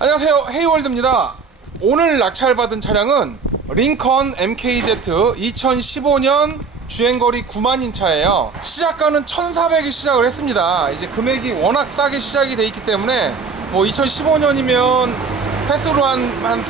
안녕하세요, 헤이월드입니다. 오늘 낙찰받은 차량은 링컨 MKZ 2015년 주행거리 9만인 차예요. 시작가는 1,400이 시작을 했습니다. 이제 금액이 워낙 싸게 시작이 돼 있기 때문에 뭐 2015년이면 횟수로 한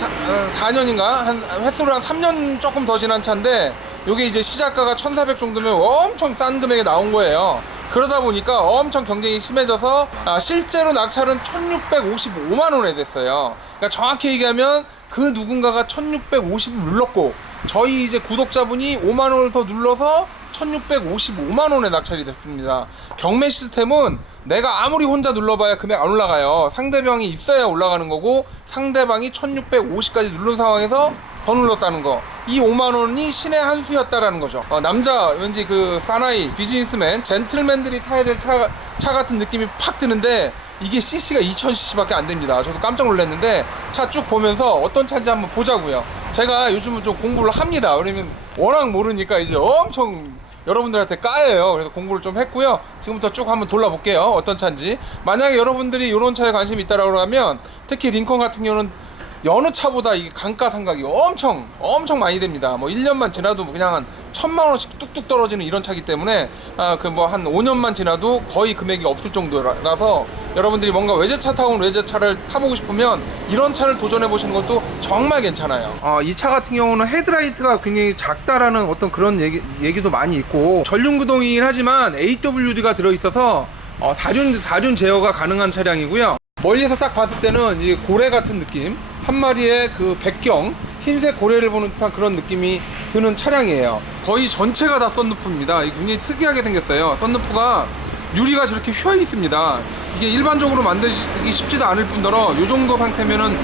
4년인가? 횟수로 한 3년 조금 더 지난 차인데, 요게 이제 시작가가 1,400 정도면 엄청 싼 금액에 나온 거예요. 그러다 보니까 엄청 경쟁이 심해져서 실제로 낙찰은 1,655만원에 됐어요. 그러니까 정확히 얘기하면 그 누군가가 1,650을 눌렀고, 저희 이제 구독자분이 5만원을 더 눌러서 1,655만원에 낙찰이 됐습니다. 경매 시스템은 내가 아무리 혼자 눌러봐야 금액 안 올라가요. 상대방이 있어야 올라가는 거고, 상대방이 1,650까지 누른 상황에서 더 눌렀다는 거, 이 5만원이 신의 한 수였다라는 거죠. 남자 왠지 그 사나이 비즈니스맨 젠틀맨들이 타야 될 차 같은 느낌이 팍 드는데, 이게 CC가 2000cc밖에 안 됩니다. 저도 깜짝 놀랐는데 차 쭉 보면서 어떤 차인지 한번 보자고요. 제가 요즘은 좀 공부를 합니다. 왜냐면 워낙 모르니까 이제 엄청 여러분들한테 까여요. 그래서 공부를 좀 했고요. 지금부터 쭉 한번 돌아볼게요. 어떤 차인지. 만약에 여러분들이 이런 차에 관심이 있다라고 하면, 특히 링컨 같은 경우는 여느 차보다 이 감가상각이 엄청 많이 됩니다. 뭐 1년만 지나도 그냥 한 1,000만원씩 뚝뚝 떨어지는 이런 차기 때문에 그 뭐 한 5년만 지나도 거의 금액이 없을 정도라서, 여러분들이 뭔가 외제차 타고 외제차를 타보고 싶으면 이런 차를 도전해 보시는 것도 정말 괜찮아요. 이 차 같은 경우는 헤드라이트가 굉장히 작다라는 어떤 그런 얘기도 많이 있고, 전륜구동이긴 하지만 AWD가 들어있어서 4륜 제어가 가능한 차량이고요. 멀리서 딱 봤을 때는 이 고래 같은 느낌, 한 마리의 그 백경, 흰색 고래를 보는 듯한 그런 느낌이 드는 차량이에요. 거의 전체가 다 썬루프입니다. 이게 굉장히 특이하게 생겼어요. 썬루프가 유리가 저렇게 휘어 있습니다. 이게 일반적으로 만들기 쉽지도 않을 뿐더러 이 정도 상태면은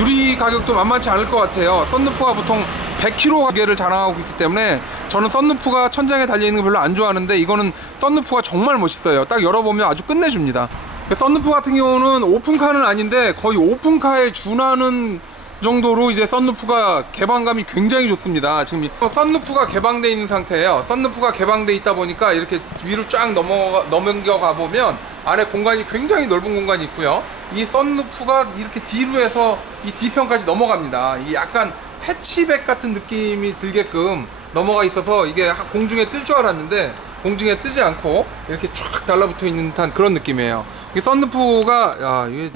유리 가격도 만만치 않을 것 같아요. 썬루프가 보통 100kg 가격을 자랑하고 있기 때문에, 저는 썬루프가 천장에 달려있는 거 별로 안 좋아하는데, 이거는 썬루프가 정말 멋있어요. 딱 열어보면 아주 끝내줍니다. 썬루프 같은 경우는 오픈카는 아닌데 거의 오픈카에 준하는 정도로 이제 썬루프가 개방감이 굉장히 좋습니다. 지금 썬루프가 개방되어 있는 상태예요. 썬루프가 개방되어 있다 보니까 이렇게 위로 쫙 넘겨가 보면 안에 공간이 굉장히 넓은 공간이 있고요. 이 썬루프가 이렇게 뒤로 해서 이 뒤편까지 넘어갑니다. 이 약간 해치백 같은 느낌이 들게끔 넘어가 있어서 이게 공중에 뜰 줄 알았는데 공중에 뜨지 않고 이렇게 쫙 달라붙어 있는 듯한 그런 느낌이에요. 이 썬루프가 이게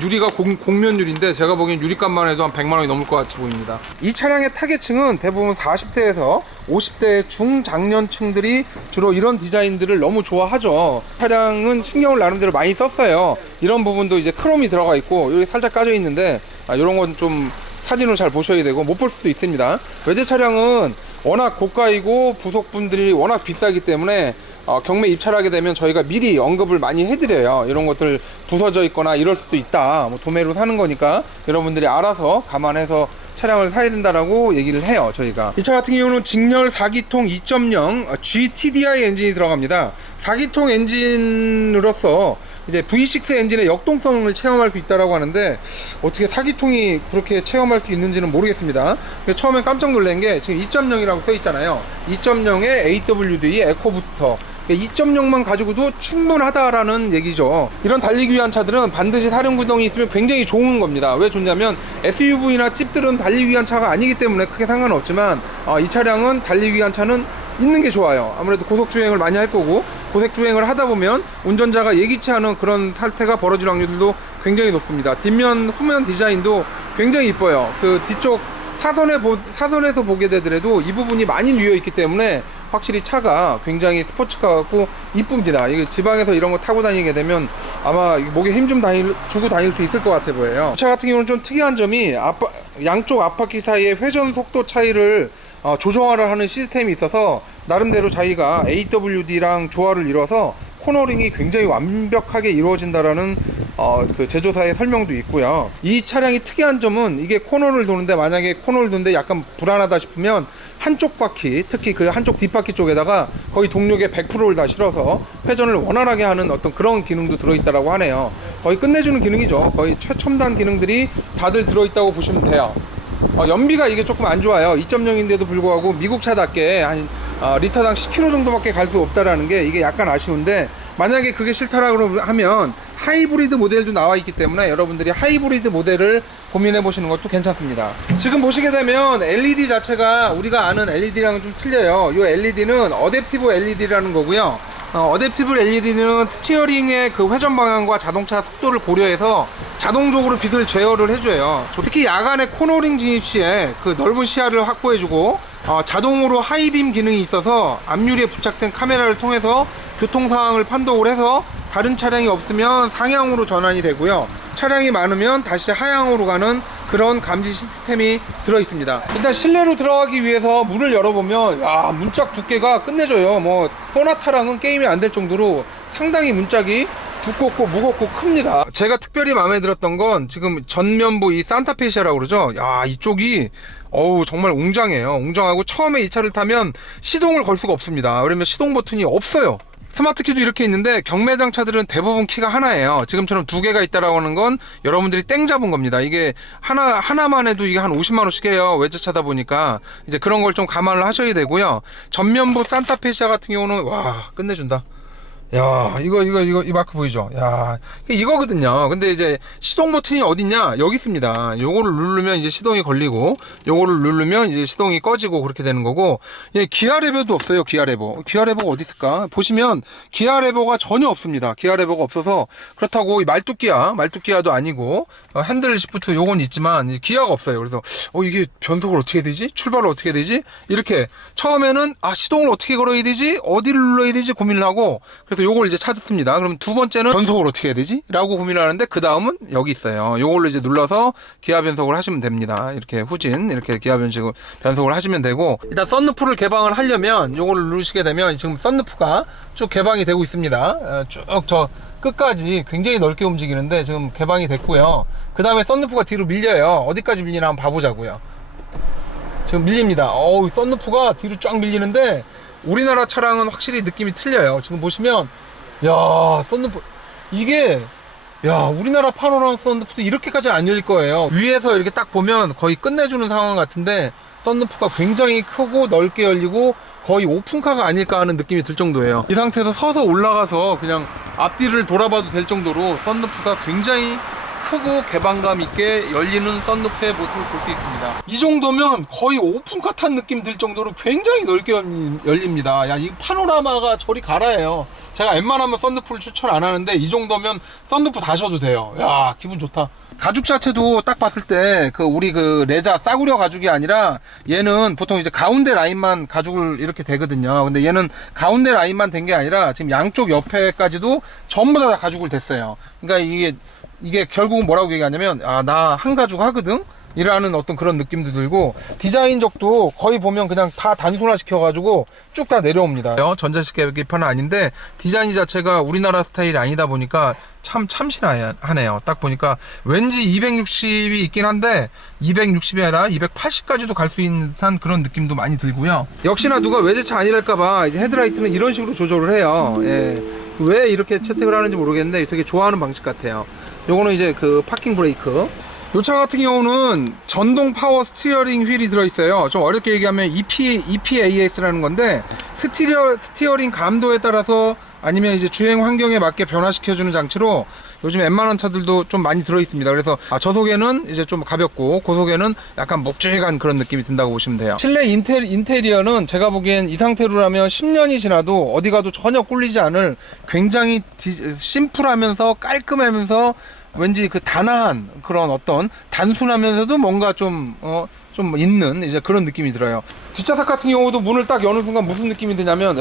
유리가 곡면 유리인데, 제가 보기엔 유리값만 해도 한 100만원이 넘을 것 같이 보입니다. 이 차량의 타겟층은 대부분 40대에서 50대 중장년층들이 주로 이런 디자인들을 너무 좋아하죠. 차량은 신경을 나름대로 많이 썼어요. 이런 부분도 이제 크롬이 들어가 있고 여기 살짝 까져 있는데, 이런 건 좀 사진으로 잘 보셔야 되고, 못 볼 수도 있습니다. 외제 차량은 워낙 고가이고 부속분들이 워낙 비싸기 때문에 경매 입찰을 하게 되면 저희가 미리 언급을 많이 해드려요. 이런 것들 부서져 있거나 이럴 수도 있다, 뭐 도매로 사는 거니까 여러분들이 알아서 감안해서 차량을 사야 된다라고 얘기를 해요. 저희가 이 차 같은 경우는 직렬 4기통 2.0 GTDI 엔진이 들어갑니다. 4기통 엔진으로서 이제 V6 엔진의 역동성을 체험할 수 있다라고 하는데, 어떻게 4기통이 그렇게 체험할 수 있는지는 모르겠습니다. 처음에 깜짝 놀란 게 지금 2.0이라고 써 있잖아요. 2.0의 AWD 에코부스터, 2.0만 가지고도 충분하다라는 얘기죠. 이런 달리기 위한 차들은 반드시 사륜구동이 있으면 굉장히 좋은 겁니다. 왜 좋냐면 SUV나 찝들은 달리기 위한 차가 아니기 때문에 크게 상관은 없지만, 이 차량은 달리기 위한 차는 있는 게 좋아요. 아무래도 고속주행을 많이 할 거고, 고속주행을 하다 보면 운전자가 예기치 않은 그런 사태가 벌어질 확률도 굉장히 높습니다. 뒷면, 후면 디자인도 굉장히 이뻐요. 그 뒤쪽 사선에서 보게 되더라도 이 부분이 많이 누여 있기 때문에 확실히 차가 굉장히 스포츠카 같고 이쁩니다. 이게 지방에서 이런 거 타고 다니게 되면 아마 목에 힘 좀 주고 다닐 수 있을 것 같아 보여요. 이 차 같은 경우는 좀 특이한 점이 양쪽 앞바퀴 사이의 회전 속도 차이를 조정을 하는 시스템이 있어서, 나름대로 자기가 AWD랑 조화를 이뤄서 코너링이 굉장히 완벽하게 이루어진다라는 그 제조사의 설명도 있고요. 이 차량이 특이한 점은, 이게 코너를 도는데, 만약에 코너를 도는데 약간 불안하다 싶으면 한쪽 바퀴, 특히 그 한쪽 뒷바퀴 쪽에다가 거의 동력의 100%를 다 실어서 회전을 원활하게 하는 어떤 그런 기능도 들어있다라고 하네요. 거의 끝내주는 기능이죠. 거의 최첨단 기능들이 다들 들어있다고 보시면 돼요. 연비가 이게 조금 안 좋아요. 2.0인데도 불구하고 미국 차답게 한 리터당 10km 정도밖에 갈 수 없다라는 게 이게 약간 아쉬운데, 만약에 그게 싫다라고 하면 하이브리드 모델도 나와 있기 때문에 여러분들이 하이브리드 모델을 고민해 보시는 것도 괜찮습니다. 지금 보시게 되면 LED 자체가 우리가 아는 LED랑은 좀 틀려요. 이 LED는 어댑티브 LED라는 거고요. 어댑티브 LED는 스티어링의 그 회전 방향과 자동차 속도를 고려해서 자동적으로 빛을 제어를 해줘요. 특히 야간에 코너링 진입 시에 그 넓은 시야를 확보해주고 자동으로 하이빔 기능이 있어서 앞유리에 부착된 카메라를 통해서 교통 상황을 판독을 해서 다른 차량이 없으면 상향으로 전환이 되고요. 차량이 많으면 다시 하향으로 가는 그런 감지 시스템이 들어있습니다. 일단 실내로 들어가기 위해서 문을 열어보면 야, 문짝 두께가 끝내줘요. 뭐 소나타랑은 게임이 안 될 정도로 상당히 문짝이 두껍고 무겁고 큽니다. 제가 특별히 마음에 들었던 건 지금 전면부 이 산타페시아라고 그러죠. 야, 이쪽이 어우 정말 웅장해요. 웅장하고 처음에 이 차를 타면 시동을 걸 수가 없습니다. 왜냐면 시동 버튼이 없어요. 스마트 키도 이렇게 있는데 경매장 차들은 대부분 키가 하나예요. 지금처럼 두 개가 있다라고 하는 건 여러분들이 땡 잡은 겁니다. 이게 하나만 해도 이게 한 50만 원씩 해요. 외제차다 보니까 이제 그런 걸 좀 감안을 하셔야 되고요. 전면부 산타페시아 같은 경우는 와 끝내준다. 야, 이 마크 보이죠? 야, 이거거든요. 근데 이제 시동 버튼이 어딨냐? 여기 있습니다. 요거를 누르면 이제 시동이 걸리고, 요거를 누르면 이제 시동이 꺼지고 그렇게 되는 거고, 예, 기아 레버도 없어요, 기아 레버. 기아 레버가 어디 있을까? 보시면 기아 레버가 전혀 없습니다. 기아 레버가 없어서, 그렇다고 이 말뚝기아도 아니고, 핸들 시프트 요건 있지만, 기아가 없어요. 그래서, 이게 변속을 어떻게 해야 되지? 출발을 어떻게 해야 되지? 이렇게, 처음에는, 시동을 어떻게 걸어야 되지? 어디를 눌러야 되지? 고민을 하고, 그래서 요걸 이제 찾았습니다. 그럼 두 번째는 변속을 어떻게 해야 되지? 라고 고민을 하는데 그 다음은 여기 있어요. 요걸로 이제 눌러서 기아 변속을 하시면 됩니다. 이렇게 후진 이렇게 기아 변속을 하시면 되고, 일단 썬루프를 개방을 하려면 요거를 누르시게 되면 지금 썬루프가 쭉 개방이 되고 있습니다. 쭉 저 끝까지 굉장히 넓게 움직이는데 지금 개방이 됐고요. 그 다음에 썬루프가 뒤로 밀려요. 어디까지 밀리나 한번 봐보자고요. 지금 밀립니다. 썬루프가 뒤로 쫙 밀리는데 우리나라 차량은 확실히 느낌이 틀려요. 지금 보시면 야, 썬루프 이게 우리나라 파노라마 썬루프도 이렇게까지 안 열릴 거예요. 위에서 이렇게 딱 보면 거의 끝내주는 상황 같은데 썬루프가 굉장히 크고 넓게 열리고 거의 오픈카가 아닐까 하는 느낌이 들 정도예요. 이 상태에서 서서 올라가서 그냥 앞뒤를 돌아봐도 될 정도로 썬루프가 굉장히 크고 개방감 있게 열리는 썬루프의 모습을 볼 수 있습니다. 이 정도면 거의 오픈카 탄 느낌 들 정도로 굉장히 넓게 열립니다. 야, 이 파노라마가 저리 가라예요. 제가 웬만하면 썬루프를 추천 안 하는데 이 정도면 썬루프 다셔도 돼요. 야, 기분 좋다. 가죽 자체도 딱 봤을 때 우리 레자 싸구려 가죽이 아니라 얘는 보통 이제 가운데 라인만 가죽을 이렇게 대거든요. 근데 얘는 가운데 라인만 된 게 아니라 지금 양쪽 옆에까지도 전부 다 가죽을 댔어요. 그러니까 이게 결국은 뭐라고 얘기하냐면 나 한 가죽 하거든? 이라는 어떤 그런 느낌도 들고, 디자인적도 거의 보면 그냥 다 단순화 시켜가지고 쭉 다 내려옵니다. 전자식 계기판은 아닌데 디자인 자체가 우리나라 스타일이 아니다 보니까 참 참신하네요. 딱 보니까 왠지 260이 있긴 한데 260이 아니라 280까지도 갈 수 있는 그런 느낌도 많이 들고요. 역시나 누가 외제차 아니랄까봐 이제 헤드라이트는 이런 식으로 조절을 해요. 예. 왜 이렇게 채택을 하는지 모르겠는데 되게 좋아하는 방식 같아요. 요거는 이제 파킹 브레이크. 요 차 같은 경우는 전동 파워 스티어링 휠이 들어있어요. 좀 어렵게 얘기하면 EPAS라는 건데, 스티어링 감도에 따라서 아니면 이제 주행 환경에 맞게 변화시켜주는 장치로 요즘 웬만한 차들도 좀 많이 들어있습니다. 그래서 저속에는 이제 좀 가볍고 고속에는 약간 묵직한 그런 느낌이 든다고 보시면 돼요. 실내 인테리어는 제가 보기엔 이 상태로라면 10년이 지나도 어디 가도 전혀 꿀리지 않을 굉장히 심플하면서 깔끔하면서 왠지 단아한 그런 어떤 단순하면서도 뭔가 좀 있는 이제 그런 느낌이 들어요. 뒷좌석 같은 경우도 문을 딱 여는 순간 무슨 느낌이 드냐면,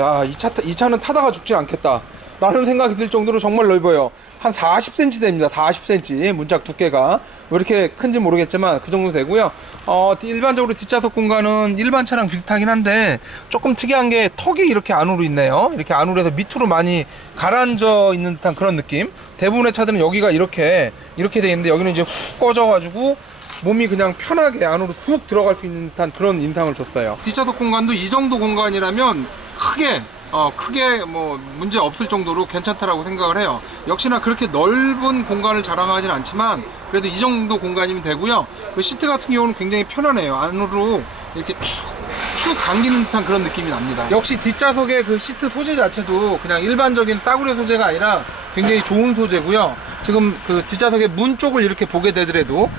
이 차는 타다가 죽지 않겠다 라는 생각이 들 정도로 정말 넓어요. 한 40cm 됩니다. 40cm 문짝 두께가 왜 이렇게 큰지 모르겠지만 그 정도 되고요. 일반적으로 뒷좌석 공간은 일반 차랑 비슷하긴 한데 조금 특이한 게 턱이 이렇게 안으로 있네요. 이렇게 안으로 해서 밑으로 많이 가라앉아 있는 듯한 그런 느낌. 대부분의 차들은 여기가 이렇게 돼 있는데 여기는 이제 훅 꺼져 가지고 몸이 그냥 편하게 안으로 훅 들어갈 수 있는 듯한 그런 인상을 줬어요. 뒷좌석 공간도 이 정도 공간이라면 크게 뭐 문제 없을 정도로 괜찮다라고 생각을 해요. 역시나 그렇게 넓은 공간을 자랑하진 않지만 그래도 이 정도 공간이면 되고요. 그 시트 같은 경우는 굉장히 편안해요. 안으로 이렇게 축 감기는 듯한 그런 느낌이 납니다. 역시 뒷좌석의 그 시트 소재 자체도 그냥 일반적인 싸구려 소재가 아니라 굉장히 좋은 소재고요. 지금 그 뒷좌석의 문 쪽을 이렇게 보게 되더라도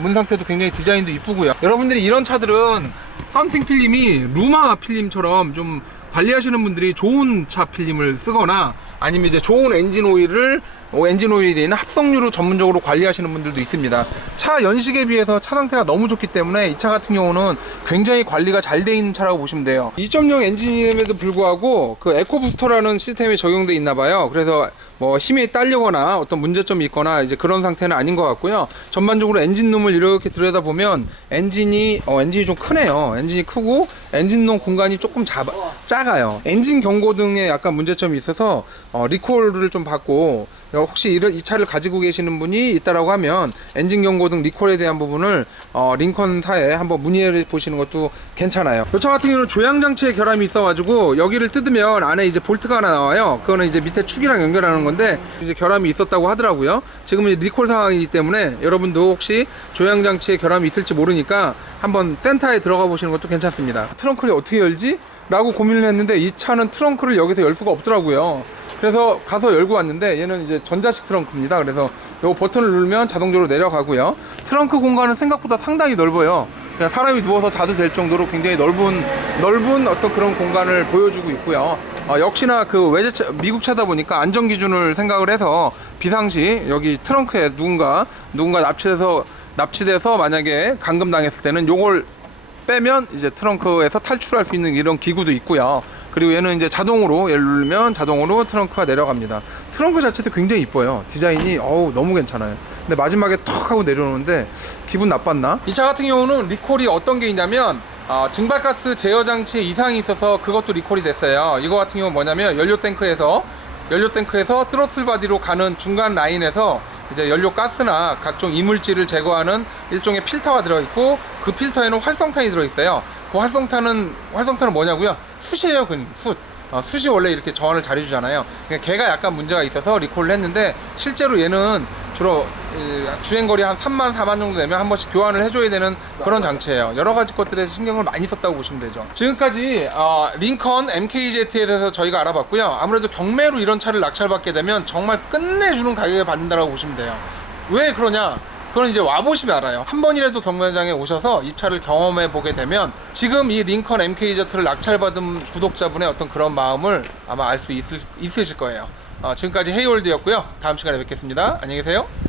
문 상태도 굉장히 디자인도 이쁘고요. 여러분들이 이런 차들은 썬팅 필름이 루마 필름처럼 좀 관리하시는 분들이 좋은 차 필름을 쓰거나 아니면 이제 좋은 엔진 오일에 대한 합성유로 전문적으로 관리하시는 분들도 있습니다. 차 연식에 비해서 차 상태가 너무 좋기 때문에 이 차 같은 경우는 굉장히 관리가 잘 돼 있는 차라고 보시면 돼요. 2.0 엔진임에도 불구하고 그 에코부스터라는 시스템이 적용돼 있나 봐요. 그래서 뭐 힘이 딸리거나 어떤 문제점이 있거나 이제 그런 상태는 아닌 것 같고요. 전반적으로 엔진룸을 이렇게 들여다보면 엔진이 좀 크네요. 엔진이 크고 엔진룸 공간이 조금 작아요. 엔진 경고등에 약간 문제점이 있어서 리콜을 좀 받고, 혹시 이 차를 가지고 계시는 분이 있다라고 하면 엔진 경고등 리콜에 대한 부분을 링컨사에 한번 문의해 보시는 것도 괜찮아요. 이 차 같은 경우는 조향장치에 결함이 있어가지고 여기를 뜯으면 안에 이제 볼트가 하나 나와요. 그거는 이제 밑에 축이랑 연결하는 건데 이제 결함이 있었다고 하더라고요. 지금은 리콜 상황이기 때문에 여러분도 혹시 조향장치에 결함이 있을지 모르니까 한번 센터에 들어가 보시는 것도 괜찮습니다. 트렁크를 어떻게 열지? 라고 고민을 했는데 이 차는 트렁크를 여기서 열 수가 없더라고요. 그래서 가서 열고 왔는데 얘는 이제 전자식 트렁크입니다. 그래서 요 버튼을 누르면 자동적으로 내려가고요. 트렁크 공간은 생각보다 상당히 넓어요. 그냥 사람이 누워서 자도 될 정도로 굉장히 넓은 어떤 그런 공간을 보여주고 있고요. 역시나 그 외제차, 미국 차다 보니까 안전 기준을 생각을 해서 비상시 여기 트렁크에 누군가 납치돼서 만약에 감금당했을 때는 요걸 빼면 이제 트렁크에서 탈출할 수 있는 이런 기구도 있고요. 그리고 얘는 이제 자동으로 얘를 누르면 자동으로 트렁크가 내려갑니다. 트렁크 자체도 굉장히 이뻐요. 디자인이 너무 괜찮아요. 근데 마지막에 턱 하고 내려오는데 기분 나빴나? 이 차 같은 경우는 리콜이 어떤 게 있냐면 증발가스 제어 장치에 이상이 있어서 그것도 리콜이 됐어요. 이거 같은 경우는 뭐냐면 연료 탱크에서 트로틀 바디로 가는 중간 라인에서 이제 연료 가스나 각종 이물질을 제거하는 일종의 필터가 들어있고, 그 필터에는 활성탄이 들어있어요. 그 활성탄은 뭐냐고요? 숯이에요. 숯이 원래 이렇게 저항을 잘해주잖아요. 그러니까 걔가 약간 문제가 있어서 리콜을 했는데, 실제로 얘는 주로 주행거리 한 3만 4만 정도 되면 한 번씩 교환을 해줘야 되는 그런 장치예요. 여러 가지 것들에 신경을 많이 썼다고 보시면 되죠. 지금까지 링컨 MKZ에 대해서 저희가 알아봤고요. 아무래도 경매로 이런 차를 낙찰받게 되면 정말 끝내주는 가격에 받는다고 보시면 돼요. 왜 그러냐? 그건 이제 와보시면 알아요. 한 번이라도 경매장에 오셔서 이 차를 경험해 보게 되면 지금 이 링컨 MKZ를 낙찰받은 구독자분의 어떤 그런 마음을 아마 알 수 있으실 거예요. 지금까지 헤이월드였고요. 다음 시간에 뵙겠습니다. 안녕히 계세요.